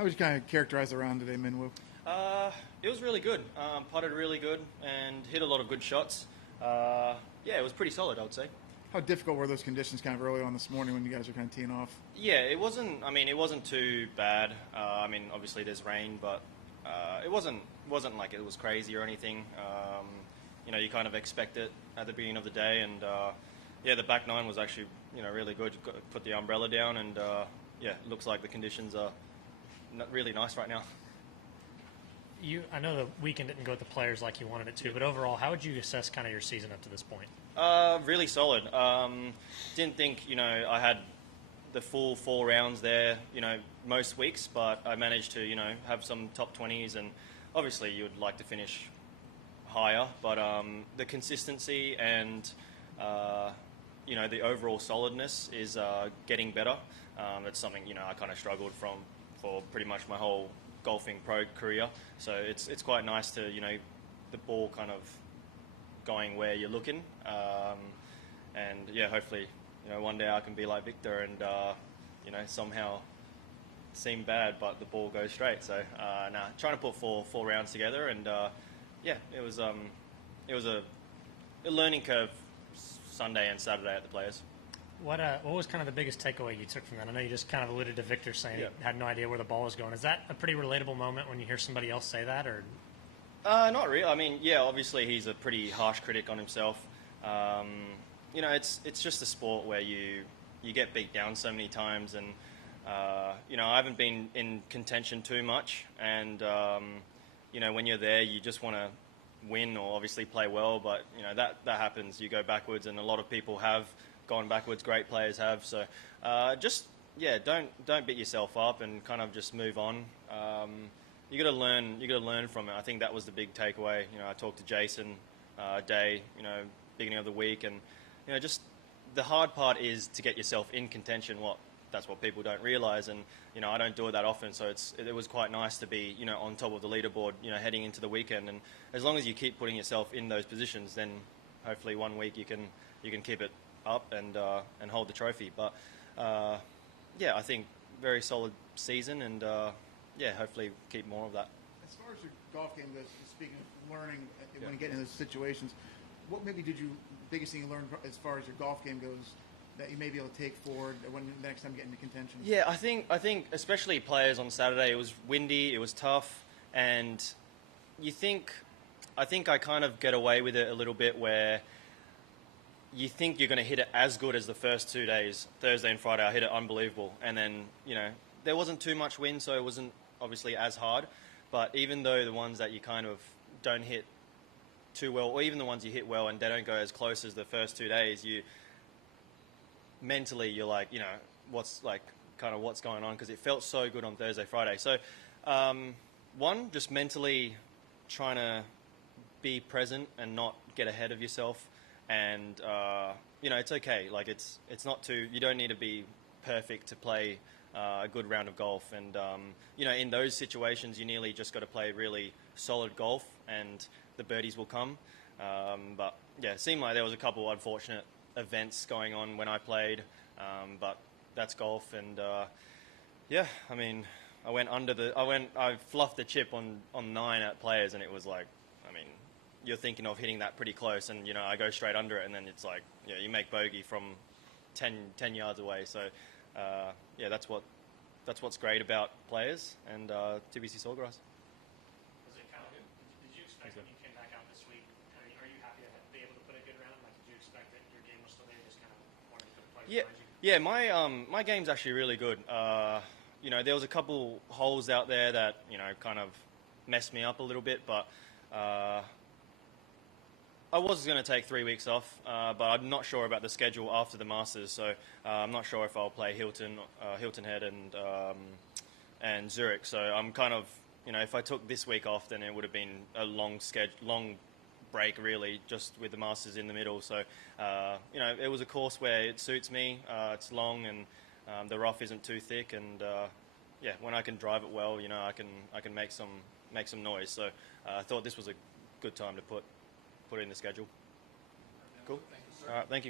How would you kind of characterize the round today, Minwoo? It was really good. Putted really good and hit a lot of good shots. Yeah, it was pretty solid, I would say. How difficult were those conditions kind of early on this morning when you guys were kind of teeing off? Yeah, it wasn't. I mean, it wasn't too bad. I mean, obviously there's rain, but it wasn't like it was crazy or anything. You kind of expect it at the beginning of the day, and yeah, the back nine was actually really good. Put the umbrella down, and yeah, it looks like the conditions are really nice right now. I know the weekend didn't go with the players like you wanted it to, but overall, how would you assess kind of your season up to this point? Really solid. Didn't think I had the full 4 rounds there most weeks, but I managed to have some top 20s, and obviously you would like to finish higher, but the consistency and the overall solidness is getting better. It's something I kind of struggled for pretty much my whole golfing pro career, so it's quite nice to the ball kind of going where you're looking, and yeah, hopefully one day I can be like Victor and somehow seem bad but the ball goes straight. So trying to put four rounds together, and yeah, it was a learning curve Sunday and Saturday at the Players. What was kind of the biggest takeaway you took from that? I know you just kind of alluded to Victor saying he had no idea where the ball was going. Is that a pretty relatable moment when you hear somebody else say that, or? Not really. I mean, yeah, obviously he's a pretty harsh critic on himself. It's just a sport where you get beat down so many times, and I haven't been in contention too much, and when you're there, you just want to win or obviously play well, but that happens. You go backwards, and a lot of people have gone backwards. Great players have. So don't beat yourself up and kind of just move on. You got to learn. You got to learn from it. I think that was the big takeaway. I talked to Jason Day, beginning of the week, and just the hard part is to get yourself in contention. That's what people don't realise, and I don't do it that often. So it was quite nice to be on top of the leaderboard, heading into the weekend. And as long as you keep putting yourself in those positions, then hopefully one week you can keep it up and hold the trophy. But yeah, I think very solid season, and yeah, hopefully keep more of that. As far as your golf game goes, speaking of learning when you get in those situations, what maybe biggest thing you learned as far as your golf game goes that you may be able to take forward when the next time you get into contention? Yeah, I think especially players on Saturday, it was windy, it was tough, and I think I kind of get away with it a little bit where you think you're going to hit it as good as the first 2 days, Thursday and Friday. I hit it unbelievable, and then there wasn't too much wind, so it wasn't obviously as hard. But even though the ones that you kind of don't hit too well, or even the ones you hit well and they don't go as close as the first 2 days, mentally you're like, what's going on, because it felt so good on Thursday, Friday. So just mentally trying to be present and not get ahead of yourself, and it's okay. Like it's not too. You don't need to be perfect to play a good round of golf, and in those situations you nearly just got to play really solid golf, and the birdies will come. But yeah, it seemed like there was a couple unfortunate events going on when I played, but that's golf, and yeah, I mean, I fluffed the chip on 9 at Players, and it was like, I mean, you're thinking of hitting that pretty close, and I go straight under it, and then it's like, you make bogey from 10 yards away. So yeah, that's what's great about Players and TBC Sawgrass. Was it kind of good? Did you expect when you came back out this week? Are you happy to be able to put a good round? Like, did you expect that your game was still there, just kind of wanted to put players behind you? Yeah, my game's actually really good. There was a couple holes out there that kind of messed me up a little bit, but I was going to take 3 weeks off, but I'm not sure about the schedule after the Masters, so I'm not sure if I'll play Hilton Head, and Zurich. So I'm kind of, if I took this week off, then it would have been a long break, really, just with the Masters in the middle. So it was a course where it suits me. It's long, and the rough isn't too thick, and yeah, when I can drive it well, I can make some noise. So I thought this was a good time to put it in the schedule. Cool. All right, thank you.